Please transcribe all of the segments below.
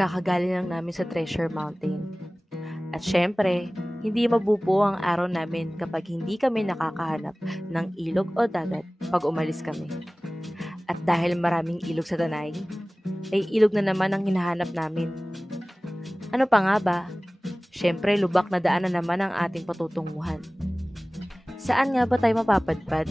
Kakagaling lang namin sa Treasure Mountain. At syempre, hindi mabubuo ang araw namin kapag hindi kami nakakahanap ng ilog o dagat pag umalis kami. At dahil maraming ilog sa Tanay, ay ilog na naman ang hinahanap namin. Ano pa nga ba? Syempre, lubak na daan na naman ang ating patutunguhan. Saan nga ba tayo mapapadpad?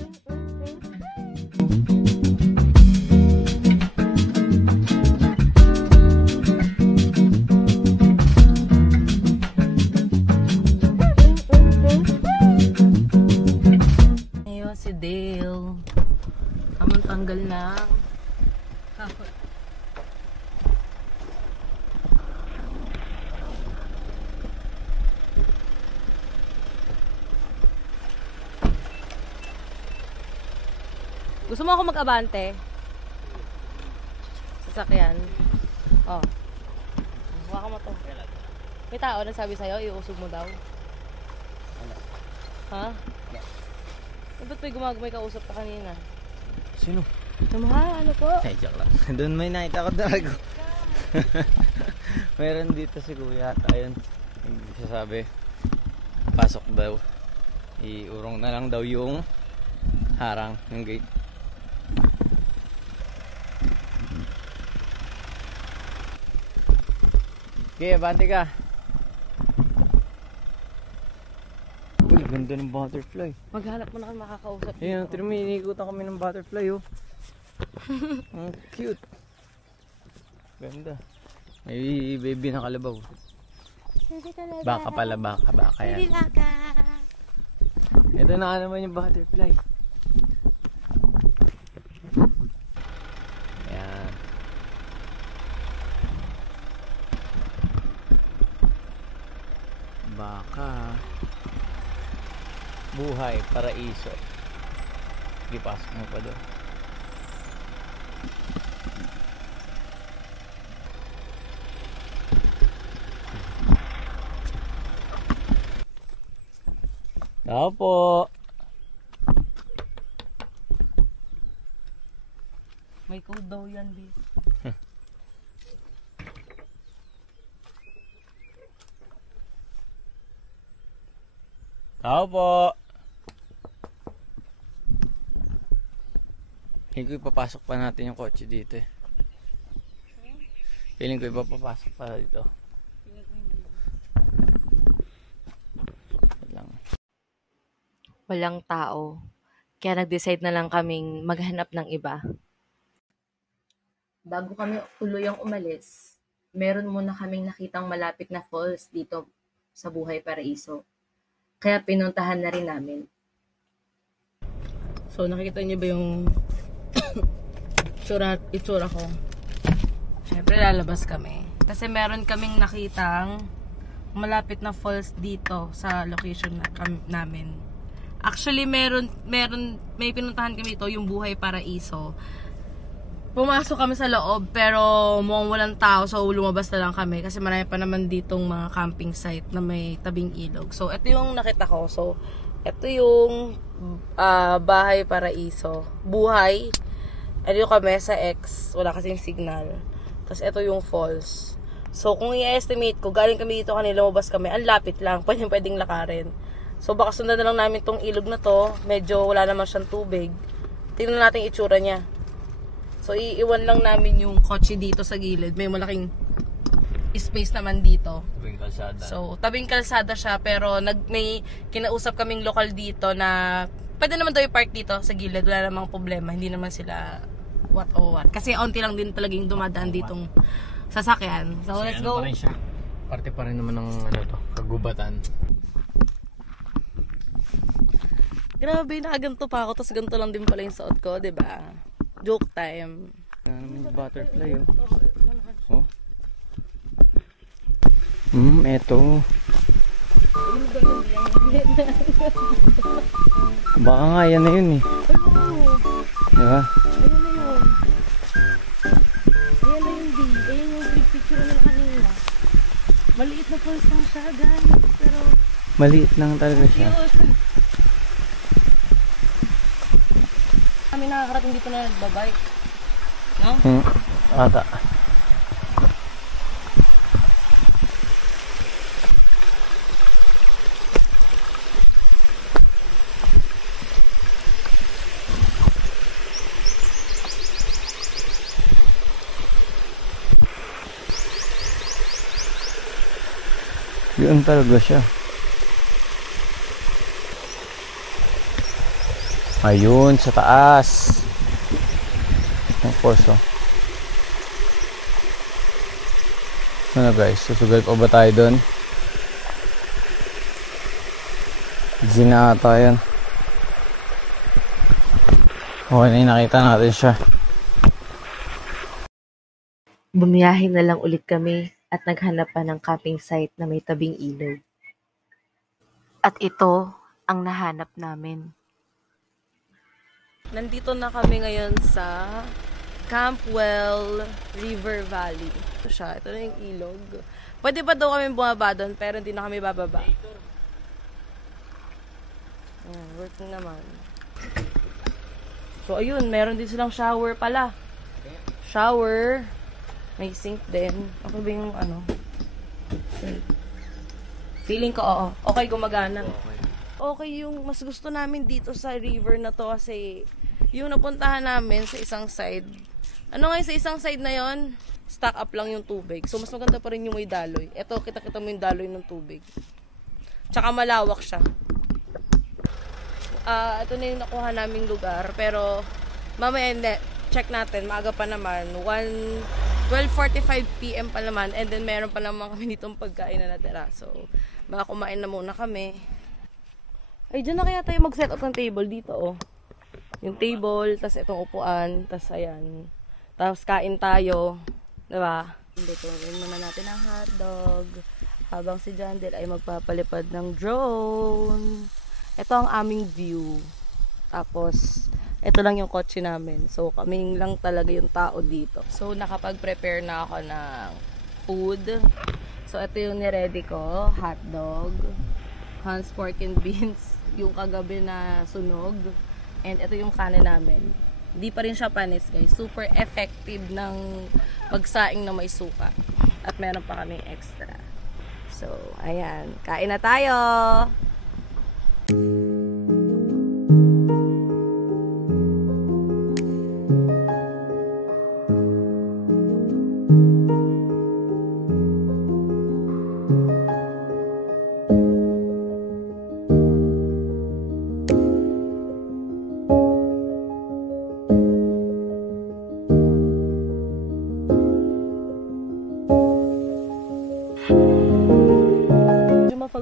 Ayun si Dale. Amang tanggal na. Gusto mo ako mag-abante? Sasakyan. Oh. Hawakan mo to. May tao nagsabi sa'yo, iusog mo daw. Ha? Ba't may kausap ka kanina? Sino? Tamaha, ano po? Ay, joke lang. Doon may nakita ko talaga. Meron dito si Kuya at ayun. Sasabi, pasok daw. Iurong na lang daw yung harang ng gate. Okay, abante ka. Uy, ganda ng butterfly. Maghanap mo na kang makakausap. Ayun, tinuminiikutan kami ng butterfly, oh. Ang cute. Ganda. May baby na kalabaw. Baka pala, baka yan. Ito na naman yung butterfly. Ayan. Baka buhay, paraiso. Ipasok mo pa doon. Tao po. May code daw yan, dito. Tao po. Feeling ko ipapasok pa natin yung kotse dito eh. Feeling ko ipapasok pa dito. Walang tao. Kaya nag-decide na lang kaming maghanap ng iba. Bago kami tuluyang umalis, meron muna kaming nakitang malapit na falls dito sa Buhay Paraiso. Kaya pinuntahan na rin namin. So nakikita niyo ba yung itsura ko? Siyempre lalabas kami. Kasi meron kaming nakitang malapit na falls dito sa location namin. Actually, may pinuntahan kami ito, yung Buhay Paraiso. Pumasok kami sa loob, pero mukhang walang tao, so lumabas na lang kami. Kasi marami pa naman ditong mga camping site na may tabing ilog. So, ito yung nakita ko. So, ito yung Bahay Paraiso. Buhay. Ito yung kami sa X. Wala kasing signal. Tapos, ito yung falls. So, kung i-estimate ko, galing kami dito kanina, lumabas kami. Ang lapit lang. Pwedeng lakarin. So, baka sundan na lang namin tong ilog na to. Medyo wala naman siyang tubig. Tingnan natin itsura niya. So, iiwan lang namin yung kotse dito sa gilid. May malaking space naman dito. Tabing kalsada. So, tabing kalsada siya. Pero may kinausap kaming lokal dito na pwede naman daw i-park dito sa gilid. Wala namang problema. Hindi naman sila what o what. Kasi onti lang din talagang dumadaan ditong sasakyan. So, let's go. Pa rin siya. Parte pa rin naman ng kagubatan. Grabe, nakaganto pa ako. Tapos ganito lang din pala yung suot ko, diba? Joke time. Ano naman yung butterfly, oh. Eto. Baka nga yan na yun eh. Diba? Ayun na yun. Ayan na yung D. Ayan yung big picture nila kanina. Maliit na falls lang siya, guys. Pero maliit lang talaga siya. Kami nakakarating dito na nagbabike. No? Ata. Yun talaga siya. Ayun, sa taas. Of course, oh. Ano guys, susugal pa ba tayo doon? Ginata yan. Okay na yung nakita natin siya. Bumiyahe na lang ulit kami at naghanap pa ng camping site na may tabing ilog. At ito ang nahanap namin. Nandito na kami ngayon sa Campwell River Valley. Ito siya. Ito na yung ilog. Pwede pa daw kami bumaba doon pero hindi na kami bababa. Working naman. So ayun, meron din silang shower pala. Shower. May sink din. Okay ba yung ano? Feeling ko oo. Okay, gumagana. Okay yung mas gusto namin dito sa river na to kasi yung napuntahan namin sa isang side. Ano nga sa isang side na yon? Stack up lang yung tubig. So mas maganda pa rin yung may daloy. Ito, kita-kita mo yung daloy ng tubig. Tsaka malawak siya. Ito na yung nakuha naming lugar. Pero mamaya check natin. Maaga pa naman. 12:45 PM pa naman. And then meron pa naman kami ditong pagkain na natira. So baka kumain na muna kami. Ay, dyan na kaya tayo mag-set up ng table dito, oh. Yung table, tas itong upuan, tas ayan. Tapos kain tayo. Diba? Lutuin muna natin ang hotdog. Habang si Jandel ay magpapalipad ng drone. Ito ang aming view. Tapos, ito lang yung kotse namin. So, kaming lang talaga yung tao dito. So, nakapag-prepare na ako ng food. So, ito yung niready ko. Hotdog. Hans pork and beans. Yung kagabi na sunog. And ito yung kanin namin. Hindi pa rin siya panis, guys. Super effective ng pagsaing na may suka. At meron pa kaming extra. So, ayan. Kain na tayo!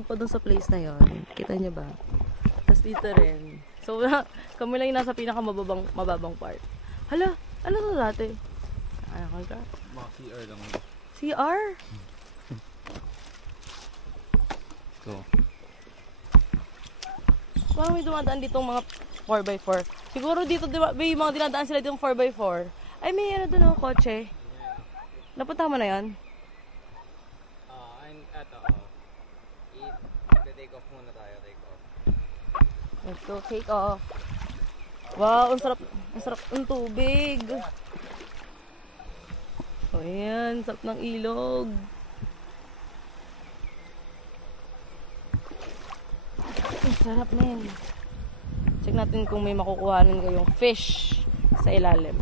Pa doon sa place na yon, kita niyo ba? Tapos dito rin. So, kami lang yung nasa pinakamababang part. Hala, ano to dati? Ano ka? Mga CR lang. CR? So, parang may dumadaan ditong mga 4x4. Siguro dito, may mga dinadaan sila ditong 4x4. Ay, may ano doon ng kotse. Napunta mo na yan? take off muna tayo, take off. Let's go, take off. Wow, ang sarap ng tubig. So, ayan, sarap ng ilog. Ang sarap na yan. Check natin kung may makukuhanan kayong fish sa ilalim.